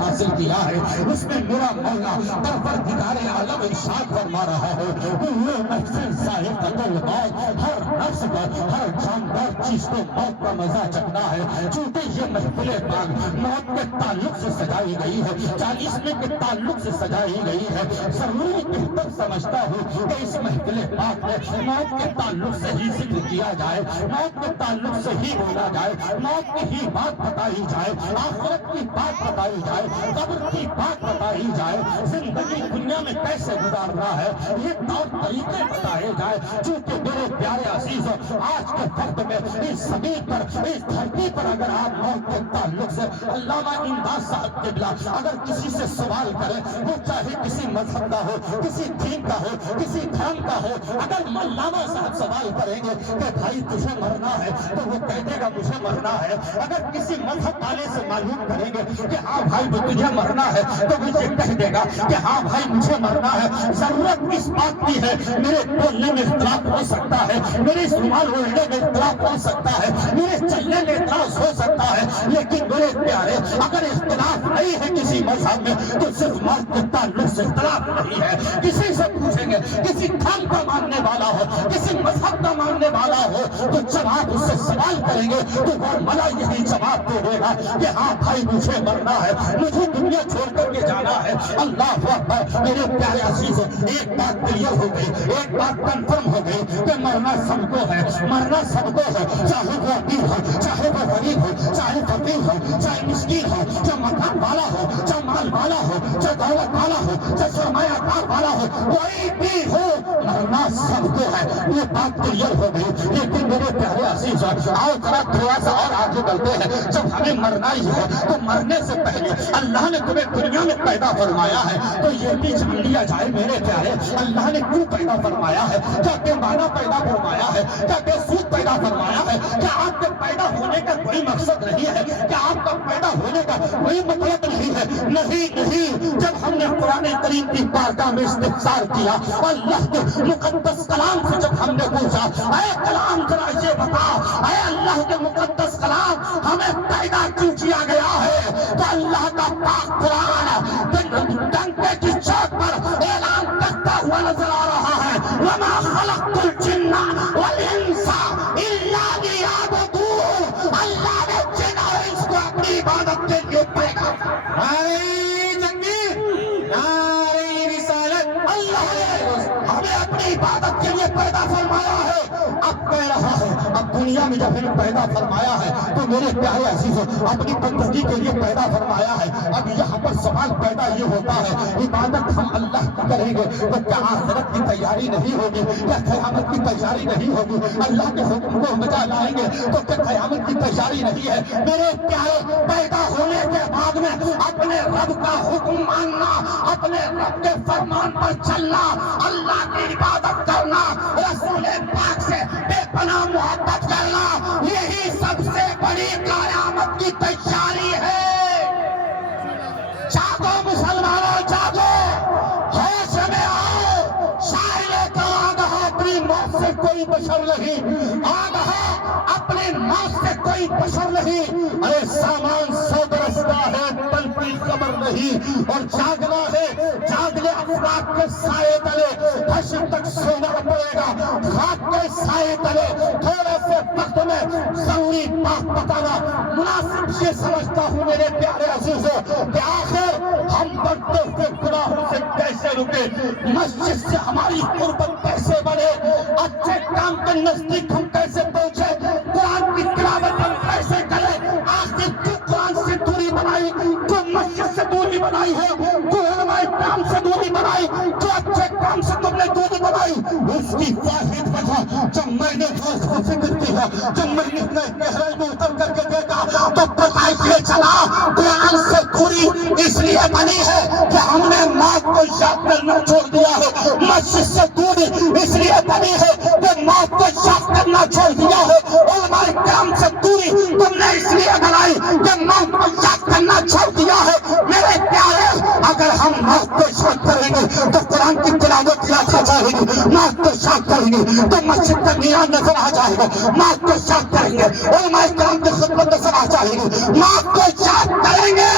حاصل کیا ہے، اس میں میرا مولا پروردگار عالم ارشاد فرما رہا ہے کہ یہ محفل ذائقۃ الموت، ہر نفس پر، ہر جاندار چیز کو موت کا مزہ چکھنا ہے۔ چونکہ یہ محفل پاک موت کے تعلق سے سجائی گئی ہے، 40ویں کے تعلق سے سجائی گئی ہے، ضروری بہتر سمجھتا ہوں کہ اس محفل پاک میں موت کے تعلق سے ہی ذکر کیا جائے، موت کے تعلق سے ہی بولا جائے، موت کی ہی بات بتائی جائے، آخرت کی بات بتائی جائے، قبر کی بات بتائی جائے، زندگی دنیا میں کیسے گزارنا ہے یہ طور طریقے بتائے جائے۔ چونکہ میرے پیارے عزیزوں، آج کے وقت میں اس زمین پر، اس دھرتی پر اگر آپ موت کے تعلق سے علامہ امداد صاحب قبلہ اگر کسی سے سوال کریں، وہ چاہے کسی مذہب کا ہو، کسی دین کا ہو، کسی دھرم کا ہو، اگر علامہ صاحب سوال کریں گے کہ بھائی تجھے مرنا ہے تو وہ کہہ دے گا مجھے مرنا ہے۔ اگر کسی مذہب والے سے معلوم کریں گے کہ ہاں بھائی تجھے مرنا ہے تو وہ یہ کہہ دے گا کہ ہاں بھائی مجھے مرنا ہے۔ ضرورت کس بات کی ہے؟ میرے بولنے میں اختلاف ہو سکتا ہے، میرے رومال اوڑھنے میں اختلاف ہو سکتا ہے، میرے چلنے میں اختلاف ہو سکتا ہے، لیکن میرے پیارے اگر اختلاف نہیں ہے کسی مذہب میں تو صرف موت کے تعلق سے اختلاف نہیں ہے۔ کسی سے پوچھیں گے، کسی دھرم کا ماننے والا ہو، کسی مذہب کا ماننے والا ہو تو جب آپ اس سے سوال کریں گے تو وہ ملا یہی جواب دے دے گا کہ ہاں بھائی مجھے مرنا ہے، مجھے دنیا چھوڑ کر کے جانا ہے۔ اللہ اکبر۔ میرے پیارے عزیزوں، ایک بات کلیئر ہو گئی، ایک بات کنفرم ہو گئی کہ مرنا سب کو ہے، مرنا سب کو ہے، چاہے وہ امیر ہو، چاہے وہ غریب ہو، چاہے فقیر ہو، چاہے مسکین ہو، چاہے مکان والا ہو، چاہے مال والا ہو، چاہے دولت والا ہو، چاہے سرمایہ کار والا ہو، کوئی بھی ہو، مرنا سب کو ہے۔ یہ بات کلیئر ہو گئی۔ لیکن میرے پیارے عزیزوں، آؤ ذرا تھوڑا سا اور آگے بڑھتے ہیں۔ جب ہمیں مرنا ہی ہے تو مرنے سے پہلے اللہ نے تمہیں دنیا میں پیدا فرمایا ہے تو یہ بھی جان لیا جائے میرے پیارے اللہ نے کیوں پیدا فرمایا ہے؟ کیا پیمانہ پیدا فرمایا ہے؟ کیا بے سود پیدا فرمایا ہے؟ کیا آپ کے پیدا ہونے کا کوئی مقصد نہیں ہے؟ کیا آپ کا پیدا ہونے کا کوئی مطلب نہیں ہے؟ نہیں نہیں۔ جب ہم نے قرآن کریم کی بارگاہ میں استفسار کیا، اللہ کے مقدس کلام سے جب ہم نے پوچھا، اے کلام ذرا یہ بتا، اے اللہ کے مقدس کلام ہمیں پیدا کیوں کیا گیا ہے؟ تو اللہ کا پاک قرآن ڈنکے کی چوٹ پر اعلان کرتا ہوا نظر آ رہا ہے، وَمَا خَلَقْتُ الْجِنَّ وَالْإِنسَ إِلَّا لِيَعْبُدُونِ۔ اللہ نے جن اور انس کو اپنی عبادت کے لیے پیدا کیا۔ اللہ نے ہمیں اپنی عبادت کے لیے پیدا فرمایا ہے۔ اب کہہ رہا ہے، اب دنیا میں جب ہمیں پیدا فرمایا ہے تو میرے پیارے عزیزوں اپنی بندگی کے لیے پیدا فرمایا ہے۔ اب یہاں پر سوال پیدا یہ ہوتا ہے، عبادت ہم اللہ کی کریں گے تو کیا آخرت کی تیاری نہیں ہوگی؟ کیا قیامت کی تیاری نہیں ہوگی؟ اللہ کے حکم کو بجا لائیں گے تو کیا قیامت کی تیاری نہیں ہے؟ میرے پیارے پیدا ہونے کے بعد میں اپنے رب کا حکم ماننا، اپنے رب کے فرمان پر چلنا، اللہ کی عبادت کرنا، رسول پاک سے بے پناہ محبت کرنا، یہی سب سے بڑی قیامت کی تیاری ہے۔ جاگو مسلمانوں جاگو، ہوش میں آؤ۔ شاعر نے کہا آگاہ اپنی موت سے کوئی بشر نہیں، آگاہ اپنے موت سے کوئی بشر نہیں۔ ارے سامان 100 برس کا ہے، پل کی خبر نہیں، اور جاگنا ہے، جاگلے افراد کے سائے تلے، حشر تک سونا پڑے گا، خاک کے سائے تلے تھوڑے سے وقت میں ضروری بات بتانا مناسب یہ سمجھتا ہوں میرے پیارے عزیزوں کہ آخر ہم بڑھتے ہوئے گناہوں سے کیسے رکے، مسجد سے ہماری قربت کیسے بڑھے، اچھے کام کے نزدیک ہم کیسے پہنچے، قرآن کی تلاوت ہم کیسے کریں۔ آخر تو قرآن سے دوری بنائی، تو مسجد سے دوری بنائی ہے، تو علماء کرام سے دوری بنائی، تو اچھے کام سے تم نے دوری بنائی۔ اس کی واحد وجہ جب میں نے اس کو فکر کیا، جب میں نے گہرائی میں اتر کر کے دیکھا تو پتہ یہ چلا قرآن سے دوری اس لیے بنی ہے کہ ہم نے موت کو یاد کرنا چھوڑ دیا ہے۔ مسجد سے دوری اس لیے بنی ہے کہ موت کو یاد کرنا چھوڑ دیا ہے۔ علماء کرام سے دوری تم نے اس لیے بنائی کہ موت کو یاد کرنا چھوڑ دیا ہے۔ میرے پیارے اگر ہم موت کو یاد کریں گے تو قرآن کی تلاوت یاد ہو جائے گی، موت کو شاد کریں گے تو مسجد کا مینار نظر آ جائے گا، موت کو شاد کریں گے علماء کرام کی خدمت نظر آ جائے گی، موت کو شاد کریں گے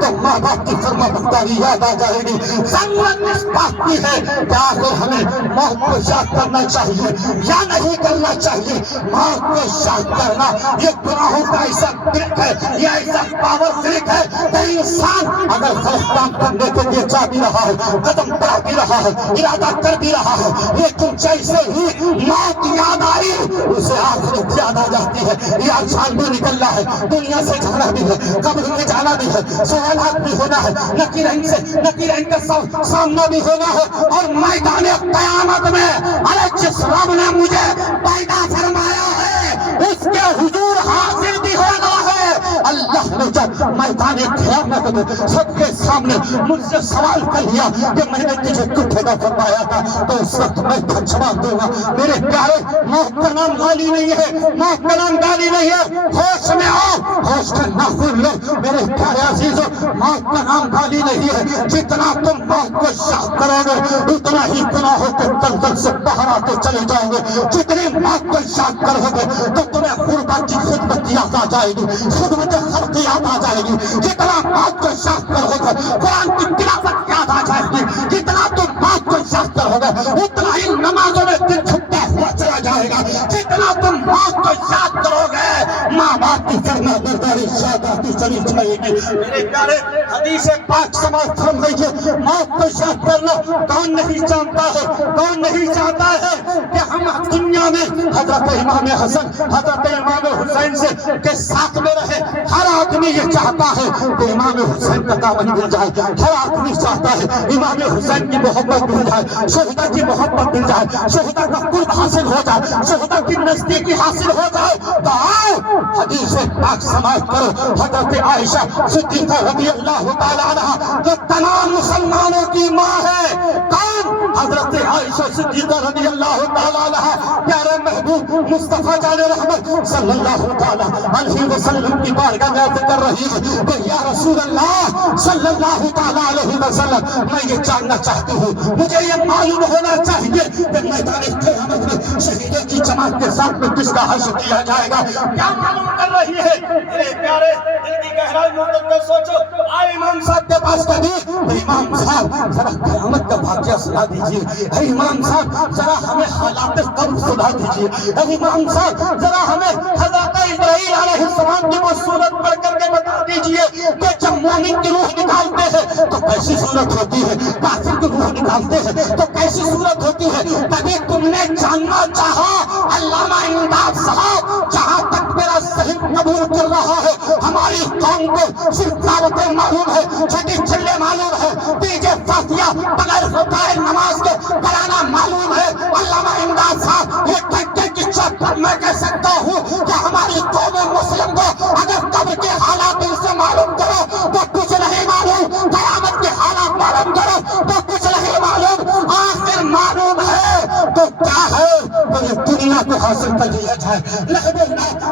تو ماں باپ کی فرما برداری یاد آ جائے گی۔ ضرورت اس بات کی ہے کہ آخر ہمیں موت کو یاد کرنا چاہیے یا نہیں کرنا چاہیے۔ موت کو یاد کرنا یہ گناہوں کا ایسا ٹرک ہے، یہ ایسا پاور ٹرک ہے کہ انسان اگر غلط کام کرنے کے لیے جا بھی رہا ہے، قدم بڑھا بھی رہا ہے، ارادہ کر بھی رہا ہے، لیکن جیسے ہی موت یاد آئی اسے آخرت یاد آ جاتی ہے۔ یہ جان بھی نکلنا ہے، دنیا سے جانا بھی ہے، قبر میں جانا بھی ہے، سوالات بھی ہونا ہے، نکیر ان کا سامنا بھی ہونا ہے، اور میدان قیامت میں ارے جس رب نے مجھے پیدا فرمایا ہے اس کے حضور حاضر بھی ہونا ہے۔ اللہ نے جب میدان قیامت میں سب کے سامنے مجھ سے سوال کر لیا کہ میں نے تجھے کیوں پیدا فرمایا تھا، تو اس وقت میں جواب دوں گا میرے پیارے موت کا نام گالی نہیں ہے، موت کا نام گالی نہیں ہے، ہوش میں آؤ، ہوش کا ناخن لو میرے پیارے عزیزو، موت کا نام گالی نہیں ہے۔ جتنا تم موت کو یاد کرو گے اتنا ہی گناہوں کے دلدل سے باہر آتے چلے جاؤ گے۔ جتنی موت کو یاد کرو گے تو تمہیں قربت کی خدمت یاد آ جائے گی، خدمت خلق یاد آ جائے گی۔ جتنا موت کو یاد کرو گے قرآن کی تلاوت یاد آ جائے گی، جتنا تم موت کو یاد کرو گے اتنا ہی نمازوں میں دل چھپتا ہوا چلا جائے گا۔ جتنا تم موت کو یاد کرو گے ماں باپ کی فرما برداری یاد آتی چلی جائے گی۔ میرے پیارے حدیث پاک سماعت فرمائیے، موت کو یاد کرنا کون نہیں جانتا ہے، کون نہیں چاہتا ہے کہ ہم دنیا میں حضرت امام حسن حضرت امام حسین سے کے ساتھ میں رہے۔ ہر آدمی یہ چاہتا ہے کہ امام حسین کا دامن مل جائے، ہر آدمی چاہتا ہے امام حسین کی محبت مل جائے، شہداء کی محبت مل جائے، شہداء کا قرب حاصل ہو جائے، شہداء کی نزدیکی حاصل ہو جائے۔ تو آؤ حدیث پاک سماعت کرو، حضرت عائشہ صدیقہ رضی اللہ تعالیٰ عنہ جو تمام مسلمانوں کی ماں ہے، کون؟ حضرت عائشہ صدیقہ رضی اللہ تعالیٰ عنہ پیارے محبوب مصطفیٰ جان رحمت صلی اللہ تعالیٰ علیہ وسلم کی بارگاہ میں عرض کر رہی ہے کہ یا رسول اللہ صلی اللہ تعالیٰ علیہ وسلم، میں یہ جاننا چاہتی ہوں، مجھے یہ معلوم ہونا چاہیے کہ میدان قیامت میں شہیدوں کی جماعت کے ساتھ میں کس کا حشر کیا جائے گا۔ کیا معلوم کر رہی ہے؟ میرے پیارے دل کی گہرائی محبت میں سوچو، آئے امام صاحب کے پاس کبھی امام صاحب ذرا قیامت کا واقعہ سنا دیجیے، اے امام صاحب ذرا ہمیں حالات قبر سنا دیجیے، اے امام صاحب ذرا ہمیں حضرت ابراہیم علیہ السلام کی وہ صورت پڑھ کر کے بتا دیجیے کہ جب مومن کی روح نکالتے ہیں تو کیسی صورت ہوتی ہے، کافر کی روح نکالتے ہیں تو کیسی صورت ہوتی ہے۔ کبھی تم نے جاننا چاہا؟ علامہ امداد صاحب جہاں تک میرا ذہن قبول کر رہا ہے، ہماری قوم کو صرف دعوتیں معلوم ہے، چھٹی چلے معلوم ہے، تیجے فاتحہ بغیر خطائے نماز کے کرانا معلوم ہے۔ علامہ امداد صاحب یہ ٹھکے کی چھت پر میں کہہ سکتا ہوں کہ ہماری قوم مسلم کو اگر قبر کے حالات ان سے معلوم کرو تو کچھ نہیں معلوم، قیامت کے حالات معلوم کرو تو کچھ نہیں معلوم، آخر معلوم ہے تو کیا ہے تو یہ دنیا کو حاصل کر لیا جائے۔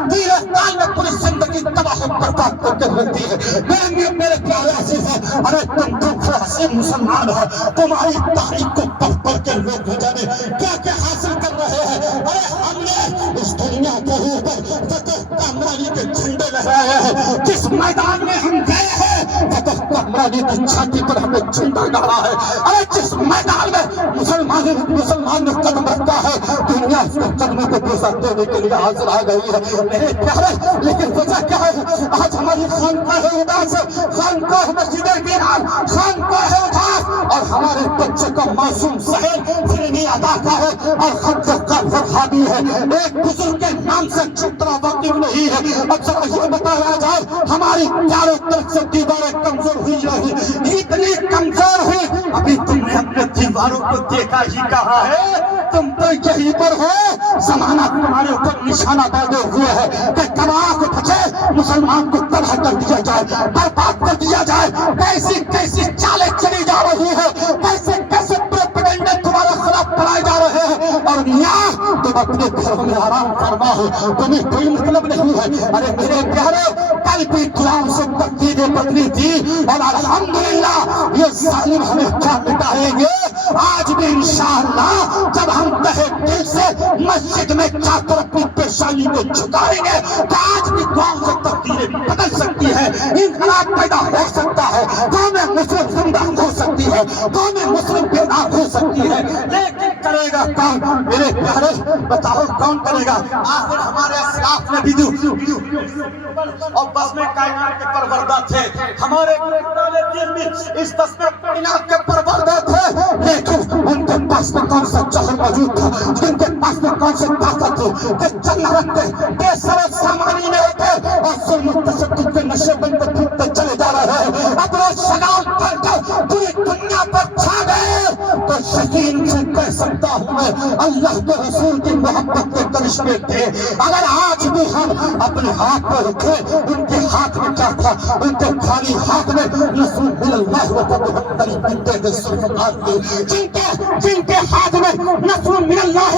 تیرے سال میں پوری زندگی تباہ و برباد کر کے رکھتی ہے۔ میرے پیارے عزیز ہیں، ارے تم سے مسلمان ہو، تمہاری تاریخ کو پڑھ پڑھ کے لوگ بھیجانے کیا کیا حاصل کر رہے ہیں۔ ارے ہم نے اس دنیا کے اوپر فتح کامرانی کے جھنڈے لہرائے ہیں، جس میدان میں ہم گئے ہیں فتح کامرانی کی چھاتی پر ہمیں جھنڈا گاڑا ہے۔ ارے جس میدان میں مسلمان نے قدم رکھا ہے دنیا اس کے قدموں کو بوسہ دینے کے لیے حاضر آ گئی ہے۔ میرے پیارے لیکن وجہ کیا ہے؟ آج ہماری خانقاہ اداس ہے، خانقاہ مسجد بیران، خانقاہ اداس، اور ہمارے بچے کا معصوم ذہن فلمی ادا کا ہے اور خط کا فرحانی ہے، ایک بزرگ کے نام سے چھترا واقف نہیں ہے۔ اب ذرا یہ بتایا جائے ہماری چاروں طرف سے دیواریں کمزور ہوئی رہی، اتنی کمزور ہوئی، ابھی تم نے اپنے دیواروں کو دیکھا ہی کہا ہے؟ تم تو یہیں پر ہو، زمانہ تمہارے اوپر نشانہ ڈالے ہوئے ہے کہ تباہ کو بچے مسلمان کو تباہ کر دیا جائے، برباد کر دیا جائے۔ کیسی کیسی چالیں چلی جا رہی ہے، کیسے کیسے پروپیگنڈے تمہارے خلاف پڑھائے جا رہے ہیں، اور یہاں تم اپنے گھروں میں آرام فرما ہو، تمہیں کوئی مطلب نہیں ہے۔ ارے میرے پیارے کل بھی دعاؤں سے تقدیریں بدلی تھی اور الحمدللہ یہ ظالم ہمیں کیا مٹائیں گے؟ آج بھی انشاءاللہ جب ہم تہے دل سے مسجد میں جا کر اپنی پیشانی کو جھکائیں گے تو آج بھی دعاؤں سے تقدیریں بدل سکتی ہے، انقلاب پیدا ہو سکتا ہے، قوم مسلم زندہ ہو سکتی ہے، قوم مسلم بیدار ہو سکتی ہے، لیکن کرے گا کون؟ میرے پیارے بتاؤ کون کرے گا؟ آخر ہمارے اسلاف نے بھی اور بس میں کائنات کے پروردہ تھے، ہمارے دین بھی اس بس میں کائنات کے پروردہ تھے، لیکن ان کے پاس میں کون سا جوہر موجود تھا، ان کے پاس میں کون سی طاقت تھی کہ جنگ رکھتے بے سبب سامانی میں ہوتے اور ظلم تشدد کے نشے بن کے پھرتے چلے جا رہے ہیں، اپنا شگال کر کر پوری دنیا پر چھا گئے تو یقین سے کہہ سکتا ہوں میں اللہ کے رسول کی محبت کے کرشمے تھے۔ اگر آج بھی ہم اپنے ہاتھ پہ رکھیں، ان کے ہاتھ میں کیا تھا؟ ان کے خالی ہاتھ میں رسول اللہ و محمد بنتے رسول اللہ تھے، جن کے ہاتھ میں رسول اللہ